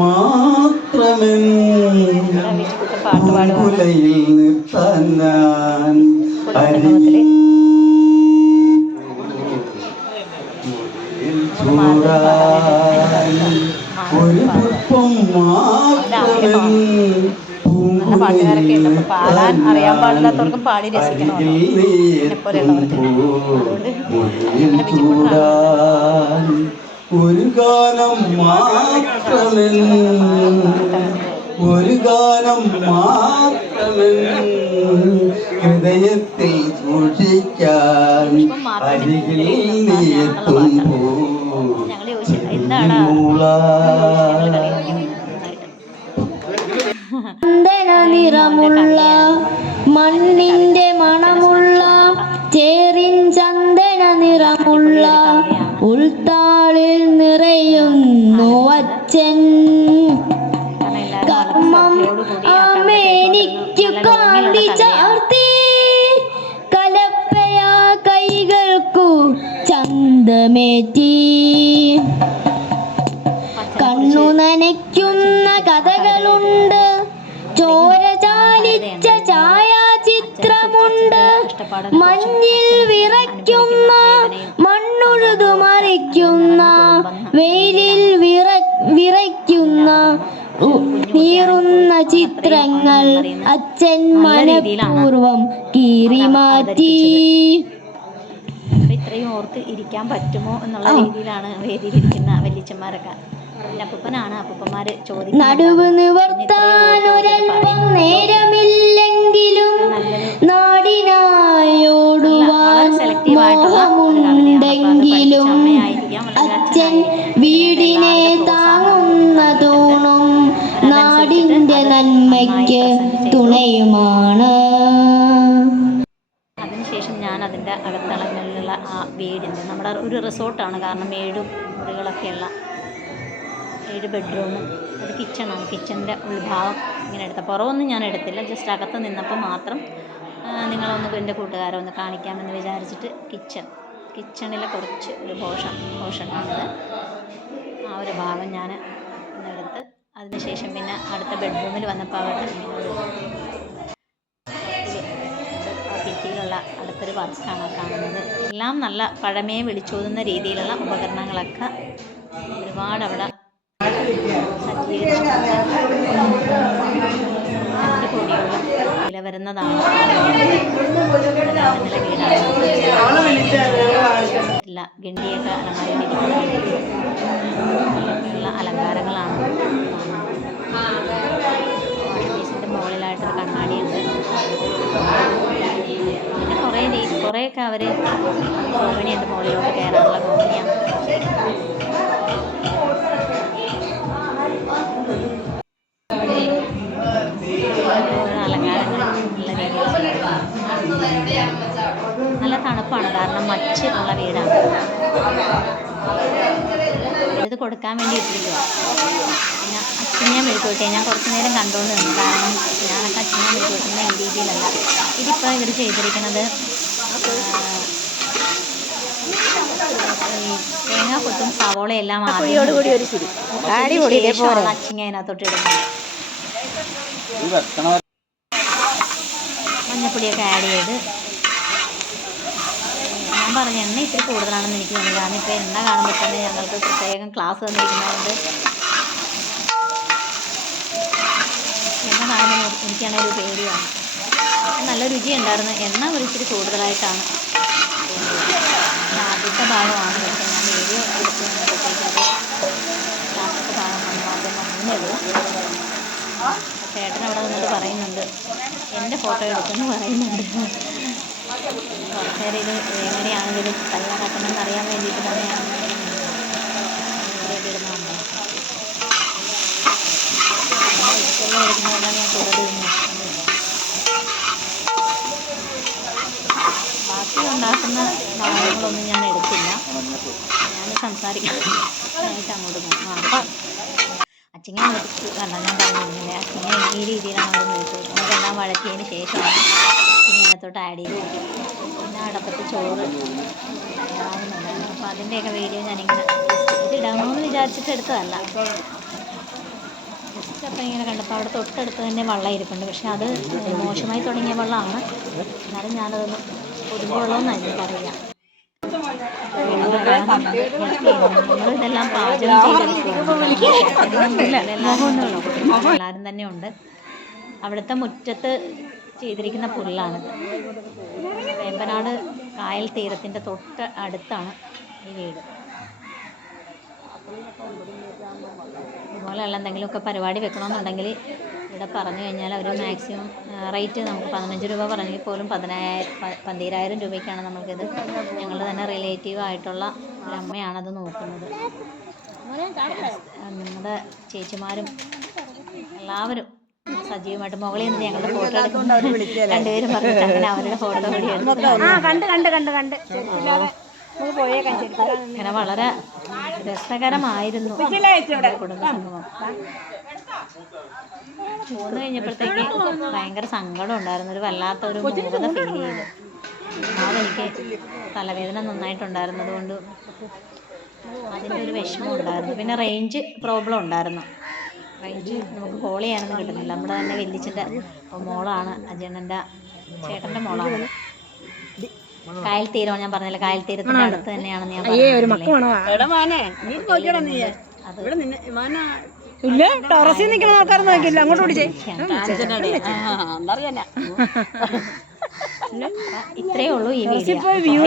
മാത്രമെൻ പൂങ്കുലയിൽ നിർത്താൻ ഞാൻ ഒരു പുഷ്പം മാത്രമെൻ പാട്ടുകാരൊക്കെ ഉണ്ട്. അപ്പോൾ പാടാൻ അറിയാൻ പാടില്ലാത്തവർക്കും പാടി രസിക്കണമല്ലോ എന്നെപ്പോലെയുള്ളവർക്ക്. ഒരു ഗാനം മാത്രമെൻ ഒരു ഗാനം മാത്രമെൻ ഹൃദയത്തിൽ സൂക്ഷിക്കാൻ അരികിൽ നീ എത്തുമ്പോൾ ചന്ദന നിറമുള്ള മണ്ണിന്റെ മണമുള്ള ചേറിൻ ചന്ദന നിറമുള്ള ഉൾത്താളിൽ നിറയുന്നു അച്ഛൻ കർമ്മം അമ്മേനിക്കു കാന്തി ചാർത്തി കലപ്പയ കൈകൾക്കു ചന്തമേറ്റി കണ്ണു നനയ്ക്കുന്ന കഥകളുണ്ട് ചോര ചാലിച്ച ഛായാചിത്രമുണ്ട് മഞ്ഞിൽ വിറയ്ക്കുന്ന മണ്ണുഴുതു മറിക്കുന്ന വെയിലിൽ വിറയ്ക്കുന്ന നീറുന്ന ചിത്രങ്ങൾ അച്ഛൻ മനഃപൂർവം കീറിമാറ്റി. ഇത്രയും ഓർത്ത് ഇരിക്കാൻ പറ്റുമോ എന്നുള്ള രീതിയിലാണ് വേദിയിലിരിക്കുന്ന വല്യച്ഛന്മാരൊക്കെ. അപ്പൂപ്പനാണ് അപ്പൂപ്പന്മാര് ചോദിക്കുന്നത്. നടുവ് നിവർത്താനൊരൽപ്പം നേരമില്ലെങ്കിലും നാടിനായോടുവാൻ മോഹമുണ്ടെങ്കിലും അച്ഛൻ വീടിനെ താങ്ങുന്ന തൂണും നാടിന്റെ നന്മയ്ക്ക് തുണയുമാണ്. അതിനുശേഷം ഞാൻ അതിൻ്റെ അകത്തളങ്ങളിലുള്ള ആ വീടിൻ്റെ നമ്മുടെ ഒരു റിസോർട്ടാണ്, കാരണം 7 മുറികളൊക്കെയുള്ള 7 ബെഡ്റൂമും അത് കിച്ചണാണ്. കിച്ചണിൻ്റെ ഉൾഭാഗം ഇങ്ങനെ എടുത്ത പുറമൊന്നും ഞാൻ എടുത്തില്ല, ജസ്റ്റ് അകത്ത് നിന്നപ്പോൾ മാത്രം നിങ്ങളൊന്ന് എൻ്റെ കൂട്ടുകാരെ ഒന്ന് കാണിക്കാമെന്ന് വിചാരിച്ചിട്ട് കിച്ചണിലെ കുറച്ച് ഒരു പോർഷനാണിത്. ആ ഒരു ഭാഗം ഞാൻ ഇന്നെടുത്ത് അതിനുശേഷം പിന്നെ അടുത്ത ബെഡ്റൂമിൽ വന്നപ്പോൾ അവിടെ ഭിത്തിയിലുള്ള അടുത്തൊരു വർക്കാണ് കാണുന്നത്. എല്ലാം നല്ല പഴമയെ വിളിച്ചോതുന്ന രീതിയിലുള്ള ഉപകരണങ്ങളൊക്കെ ഒരുപാട് അവിടെ സജ്ജീകരിച്ചിട്ടുണ്ട്. 2 കോടിയോളം വില വരുന്നതാണ്. ഇല്ല ഗണ്ടിയൊക്കെ അലങ്കാരങ്ങളിലുള്ള അലങ്കാരങ്ങളാണ്. വാഷ് ബേസിൻ്റെ മുകളിലായിട്ടൊരു കണ്ണാടിയുണ്ട്. പിന്നെ കുറേയൊക്കെ അവർ കോമണിയുണ്ട്, മുകളിലോട്ട് കയറാനുള്ള കോമണിയാണ്. അലങ്കാരങ്ങൾ നല്ല തണുപ്പാണ്, കാരണം മച്ച് ഉള്ള വീടാണ്. ഇത് കൊടുക്കാൻ വേണ്ടി ഇട്ടിരിക്കുക. പിന്നെ അച്ഛനെ മെഴുക്കുവരട്ടി ഞാൻ കുറച്ച് നേരം കണ്ടുകൊണ്ട് നിന്നു, കാരണം ഞാനൊക്കെ അച്ഛനെ മെഴുക്കുവരട്ടുന്ന ഈ രീതിയിലല്ല. ഇതിപ്പോൾ ഇവർ ചെയ്തിരിക്കുന്നത് തേങ്ങാക്കൊത്തും സവോളയെല്ലാം അച്ചിങ്ങ അതിനകത്തോട്ട് ഇടുന്നത്. മഞ്ഞപ്പൊടിയൊക്കെ ആഡ് ചെയ്ത് ഞാൻ പറഞ്ഞ എണ്ണ ഇത്തിരി കൂടുതലാണെന്ന് എനിക്ക് തോന്നുന്നു, കാരണം ഇപ്പോൾ എണ്ണ കാണുമ്പോൾ തന്നെ ഞങ്ങൾക്ക് പ്രത്യേകം ക്ലാസ് തന്നിരിക്കുന്നതുകൊണ്ട് എണ്ണ കാണുമ്പോൾ എനിക്കാണെങ്കിൽ ഒരു പേടിയാണ്. നല്ല രുചിയുണ്ടായിരുന്നു. എണ്ണ ഒരിച്ചിരി കൂടുതലായിട്ടാണ്. ആദ്യത്തെ ഭാഗമാണ് പക്ഷേ ഞാൻ വീഡിയോ എടുത്ത് കഴിഞ്ഞപ്പോഴത്തേക്ക് അത് ലാസ്റ്റത്തെ ഭാഗം ആദ്യം വന്നേ ഉള്ളൂ. ചേട്ടൻ അവിടെ നിന്നിട്ട് പറയുന്നുണ്ട്, എൻ്റെ ഫോട്ടോ എടുക്കുമെന്ന് പറയുന്നുണ്ട്. കുറച്ച് നേരം ഇത് എങ്ങനെയാണെങ്കിലും ഇത് തയ്യാറാക്കണമെന്ന് അറിയാൻ വേണ്ടിയിട്ട് തന്നെയാണ് വീഡിയോ ഇടുന്നുണ്ട്. ഇഷ്ടമുള്ള എടുക്കുന്നതുകൊണ്ടാണ് ഞാൻ കൂടുതൽ ബാക്കി ഉണ്ടാക്കുന്ന ഭാഗങ്ങളൊന്നും ഞാൻ എടുത്തില്ല. ഞാൻ സംസാരിക്കാനായിട്ട് അങ്ങോട്ട് പോകും. അപ്പം അച്ചിങ്ങ നിർത്തി കണ്ട ഞാൻ പറഞ്ഞിരുന്നില്ലേ, അച്ചിങ്ങ ഈ രീതിയിലാണ് അവിടെ നിർത്തുന്നത്. നമുക്കെല്ലാം വഴറ്റിയതിന് ശേഷമാണ് അച്ചിങ്ങനകത്തോട്ട് ആഡ് ചെയ്തത്. പിന്നെ അടപ്പത്ത് ചോറ് തയ്യാറാവുന്നുണ്ടായിരുന്നു. അപ്പോൾ അതിൻ്റെയൊക്കെ വീഡിയോ ഞാനിങ്ങനെ ഇത് ഇടാമെന്ന് വിചാരിച്ചിട്ട് എടുത്തതല്ല. അപ്പം ഇങ്ങനെ കണ്ടപ്പോൾ അവിടെ തൊട്ടടുത്ത് തന്നെ വള്ളം ഇരിപ്പുണ്ട്. പക്ഷെ അത് മോശമായി തുടങ്ങിയ വെള്ളമാണ്. എന്നാലും ഞാനതൊന്ന് പൊതുവെള്ളമെന്നാണ് എനിക്കറിയാം. നമ്മളിതെല്ലാം പാചകം എല്ലാവരും തന്നെ ഉണ്ട്. അവിടുത്തെ മുറ്റത്ത് ചെയ്തിരിക്കുന്ന പുല്ലാണിത്. വേമ്പനാട് കായൽ തീരത്തിൻ്റെ തൊട്ട് അടുത്താണ് ഈ വീട്. ഇതുപോലെയുള്ള എന്തെങ്കിലുമൊക്കെ പരിപാടി വെക്കണമെന്നുണ്ടെങ്കിൽ ഇവിടെ പറഞ്ഞു കഴിഞ്ഞാൽ അവർ മാക്സിമം റേറ്റ് നമുക്ക് 15 രൂപ പറഞ്ഞെങ്കിൽ പോലും 12,000 രൂപയ്ക്കാണ് നമുക്കിത്. ഞങ്ങളുടെ തന്നെ റിലേറ്റീവ് ആയിട്ടുള്ള ഒരമ്മയാണത് നോക്കുന്നത്. നമ്മുടെ ചേച്ചിമാരും എല്ലാവരും സജീവമായിട്ട് മുകളിൽ നിന്ന് ഞങ്ങളുടെ ഫോട്ടോ എടുക്കുന്നുണ്ട്. രണ്ടുപേരും പറഞ്ഞിട്ട് അങ്ങനെ അവരുടെ ഫോട്ടോ കൂടി എടുത്തു. അങ്ങനെ വളരെ രസകരമായിരുന്നു കുടുംബസംഗമം. പോന്നു കഴിഞ്ഞപ്പോഴത്തേക്ക് ഭയങ്കര സങ്കടം ഉണ്ടായിരുന്നു. ഒരു വല്ലാത്തൊരു മൂകത ഫീൽ ചെയ്തു. അതെനിക്ക് തലവേദന നന്നായിട്ടുണ്ടായിരുന്നത് കൊണ്ട് അതിൻ്റെ ഒരു വിഷമം ഉണ്ടായിരുന്നു. പിന്നെ റേഞ്ച് പ്രോബ്ലം ഉണ്ടായിരുന്നു. റേഞ്ച് നമുക്ക് കോൾ ചെയ്യാനൊന്നും കിട്ടുന്നില്ല. നമ്മുടെ തന്നെ വല്യച്ഛൻ്റെ മോളാണ്, അജയണ്ണൻ്റെ ചേട്ടൻ്റെ മോളാണ്. കായൽ തീരം ഞാൻ പറഞ്ഞില്ല, കായൽ തീരത്തിൻ്റെ അടുത്ത് തന്നെയാണെന്ന് ഞാൻ പറഞ്ഞില്ലേ. ഇത്രയേ ഉള്ളൂ ഈ വീഡിയോ.